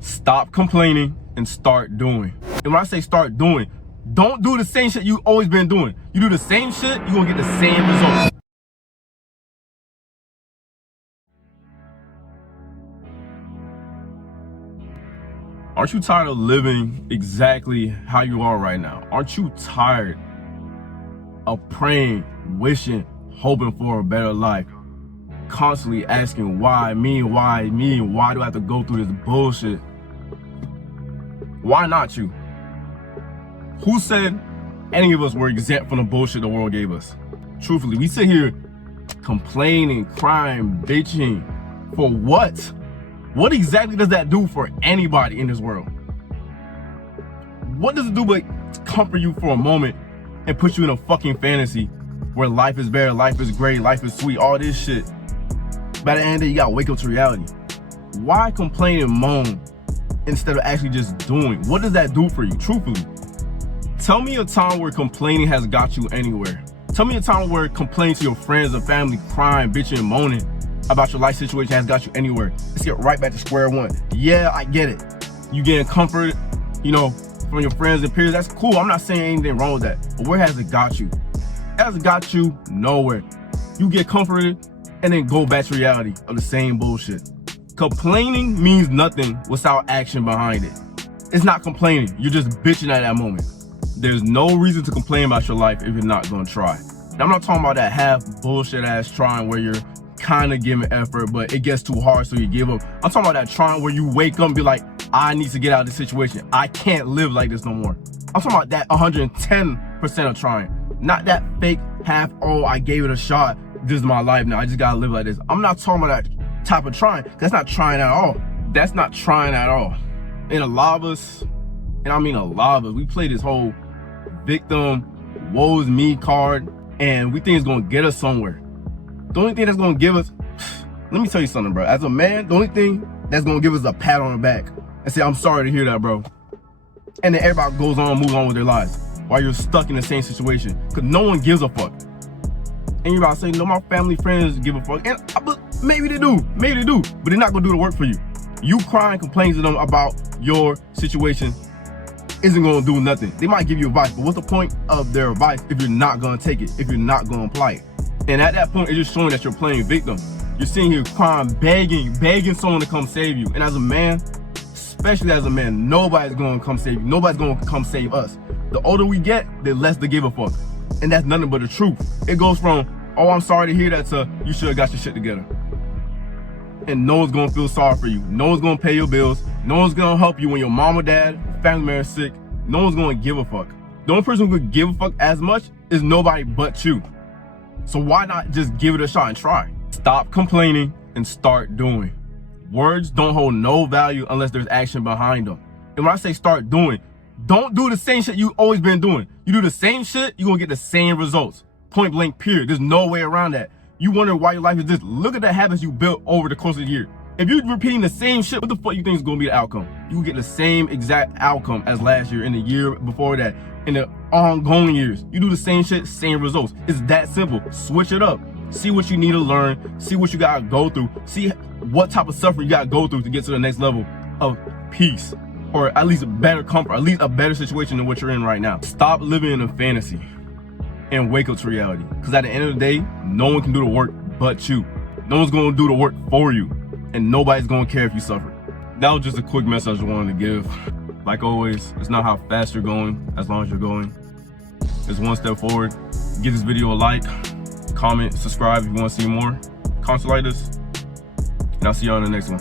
Stop complaining and start doing. And when I say start doing, don't do the same shit you always been doing. You do the same shit, you're gonna get the same results. Aren't you tired of living exactly how you are right now? Aren't you tired of praying, wishing, hoping for a better life? Constantly asking why me, why me, why do I have to go through this bullshit? Why not you? Who said any of us were exempt from the bullshit the world gave us? Truthfully, we sit here complaining, crying, bitching. For what? What exactly does that do for anybody in this world? What does it do but comfort you for a moment and put you in a fucking fantasy where life is better, life is great, life is sweet, all this shit? By the end of the day, you gotta wake up to reality. Why complain and moan instead of actually just doing? What does that do for you, truthfully? Tell me a time where complaining has got you anywhere. Tell me a time where complaining to your friends and family, crying, bitching, and moaning about your life situation has got you anywhere. Let's get right back to square one. Yeah, I get it. You getting comfort, you know, from your friends and peers. That's cool. I'm not saying anything wrong with that. But where has it got you? It has got you nowhere. You get comforted and then go back to reality of the same bullshit. Complaining means nothing without action behind it. It's not complaining. You're just bitching at that moment. There's no reason to complain about your life if you're not gonna try. Now, I'm not talking about that half bullshit ass trying where you're kind of giving effort, but it gets too hard so you give up. I'm talking about that trying where you wake up and be like, I need to get out of this situation. I can't live like this no more. I'm talking about that 110% of trying. Not that fake half, oh, I gave it a shot. This is my life now. I just gotta live like this. I'm not talking about that type of trying. That's not trying at all. That's not trying at all. And a lot of us, and I mean a lot of us, we play this whole victim, woe is me card, and we think it's gonna get us somewhere. The only thing that's gonna give us, let me tell you something, bro. As a man, the only thing that's gonna give us a pat on the back and say, I'm sorry to hear that, bro. And then everybody goes on, moves on with their lives while you're stuck in the same situation. Cause no one gives a fuck. And you're about to say, no, my family, friends give a fuck. And maybe they do, but they're not gonna do the work for you. You crying, complaining to them about your situation isn't gonna do nothing. They might give you advice, but what's the point of their advice if you're not gonna take it, if you're not gonna apply it? And at that point, it's just showing that you're playing victim. You're sitting here crying, begging someone to come save you. And as a man, especially as a man, nobody's gonna come save you. Nobody's gonna come save us. The older we get, the less they give a fuck. And that's nothing but the truth. It goes from, oh, I'm sorry to hear that, to you should have got your shit together. And no one's gonna feel sorry for you. No one's gonna pay your bills. No one's gonna help you when your mom or dad, family member is sick. No one's gonna give a fuck. The only person who could give a fuck as much is nobody but you. So why not just give it a shot and try? Stop complaining and start doing. Words don't hold no value unless there's action behind them. And when I say start doing, don't do the same shit you always been doing. You do the same shit, you're gonna get the same results. Point blank, period. There's no way around that. You wonder why your life is this. Look at the habits you built over the course of the year. If you're repeating the same shit, what the fuck you think is gonna be the outcome? You will get the same exact outcome as last year, and the year before that, in the ongoing years. You do the same shit, same results. It's that simple. Switch it up. See what you need to learn. See what you gotta go through. See what type of suffering you gotta go through to get to the next level of peace, or at least better comfort, at least a better situation than what you're in right now. Stop living in a fantasy and wake up to reality. Because at the end of the day, no one can do the work but you. No one's gonna do the work for you, and nobody's gonna care if you suffer. That was just a quick message I wanted to give. Like always, it's not how fast you're going, as long as you're going. It's one step forward. Give this video a like, comment, subscribe if you want to see more content like this, and I'll see you on the next one.